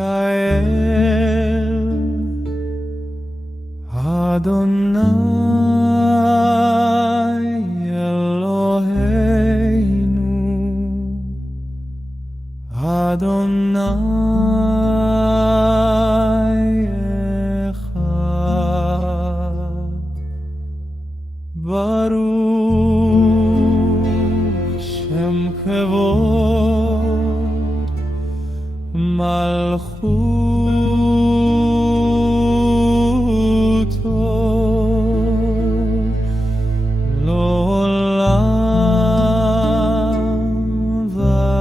Israel, Adonai Eloheinu, Adonai Echad, Baruch Shem Kevod Malchuto L'olam Vaed.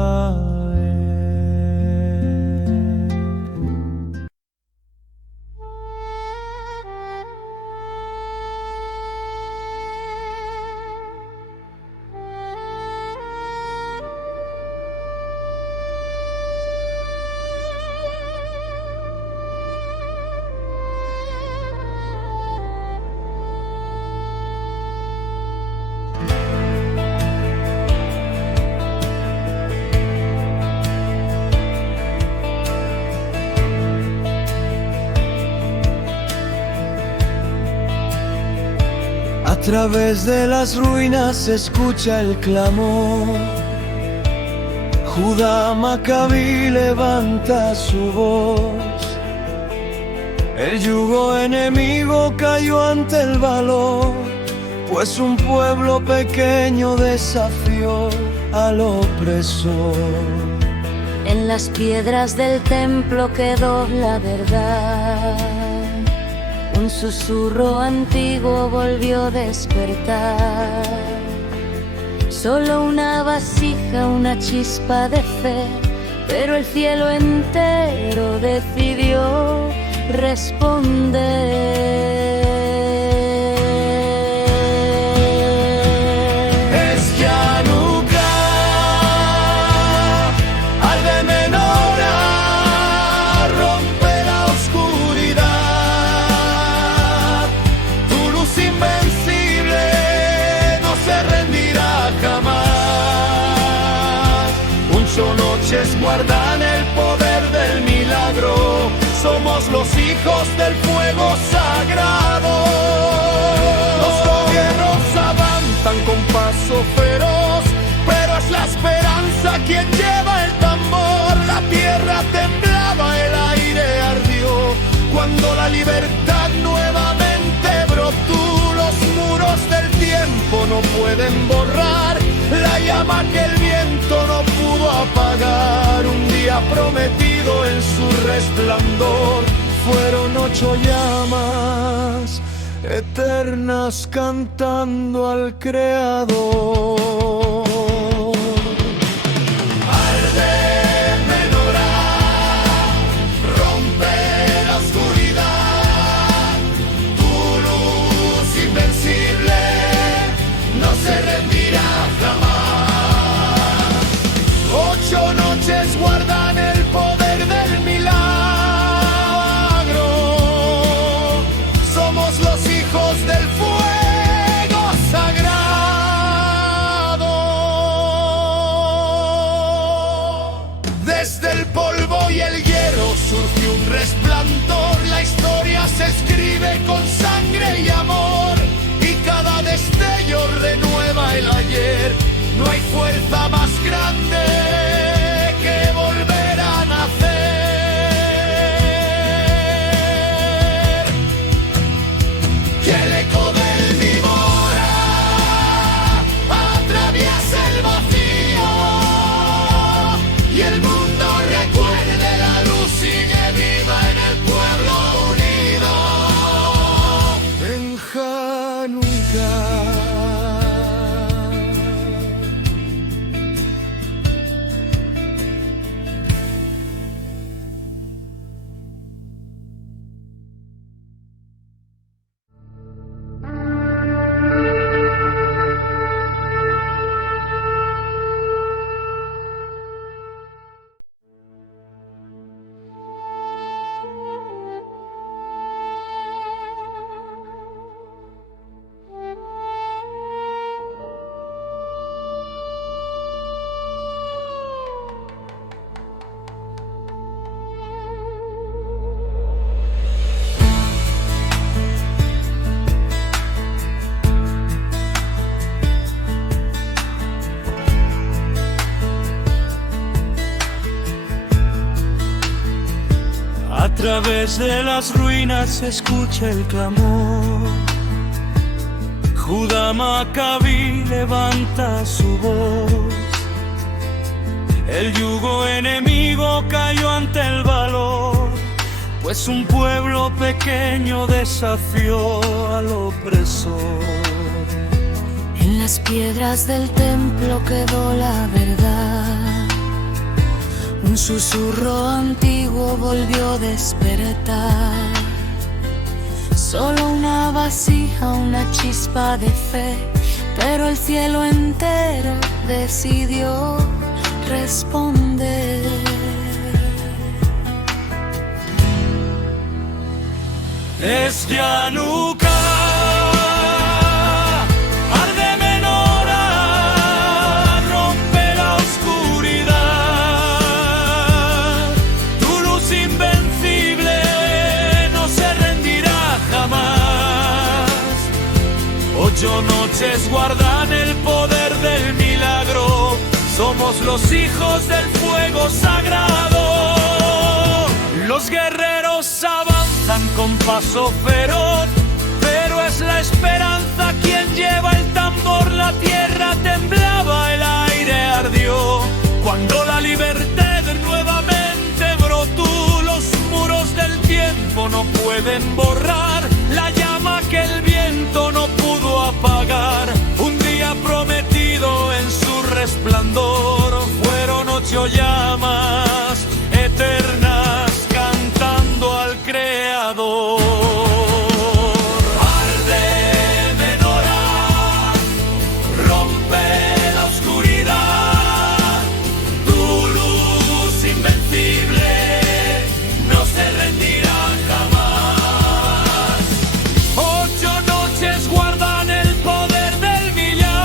A través de las ruinas se escucha el clamor. Judá Macabí levanta su voz. El yugo enemigo cayó ante el valor, pues un pueblo pequeño desafió al opresor. En las piedras del templo quedó la verdad. Un susurro antiguo volvió a despertar. Solo una vasija, una chispa de fe, pero el cielo entero decidió responder. Es Hanukkah, al de menorá, rompe la oscuridad. Tu luz invencible no se rendirá jamás. Ocho noches guardan el poder del milagro. Somos los hijos del fuego sagrado. Los gobiernos avanzan con paso feroz, pero es la esperanza quien lleva el tambor. La tierra temblaba, el aire ardió, cuando la libertad nuevamente brotó. Los muros del tiempo no pueden borrar la llama que el viento no pudo apagar. Un día prometido en su resplandor, fueron 8 llamas eternas cantando al Creador. Arde menorá, rompe la oscuridad. Tu luz invencible no se rendirá jamás. 8 noches guardan el poder del milagro. Somos los hijos del fuego sagrado. Desde el polvo y el hierro surge un resplandor. La historia se escribe con sangre y amor, y cada destello renueva el ayer. No hay fuerza más grande que volver a nacer. Que el eco del Dimora atraviese el vacío y el mundo recuerde la luz sigue viva en el pueblo unido. En Hanukkah. través de las ruinas se escucha el clamor. Judá Macabí levanta su voz. El yugo enemigo cayó ante el valor, pues un pueblo pequeño desafió al opresor. En las piedras del templo quedó la verdad. Un susurro antiguo volvió a despertar. Solo una vasija, una chispa de fe, pero el cielo entero decidió responder. Es Yanuka. Ocho noches guardan el poder del milagro. Somos los hijos del fuego sagrado. Los guerreros avanzan con paso feroz, pero es la esperanza quien lleva el tambor. La tierra temblaba, el aire ardió. Cuando la libertad nuevamente brotó, los muros del tiempo no pueden borrar la llama que el viento no pudo apagar. Un día prometido en su resplandor, fueron 8 llamas eternas cantando al Creador. Arde menorá, rompe la oscuridad, tu luz invencible no se rendirá jamás. 8 noches guardan el poder del milagro.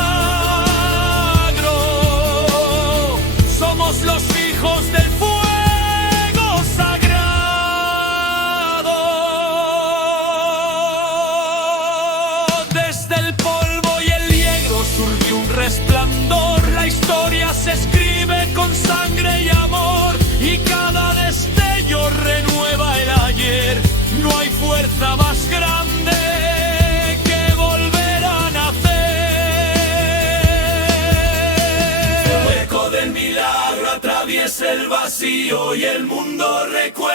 Somos los hijos del fuego sagrado. Desde el polvo y el hielo surgió un resplandor. La historia se escribe con sangre y amor, y cada destello renueva el ayer. No hay fuerza más grande que volver a nacer. El eco del milagro atraviesa el vacío y el mundo recuerda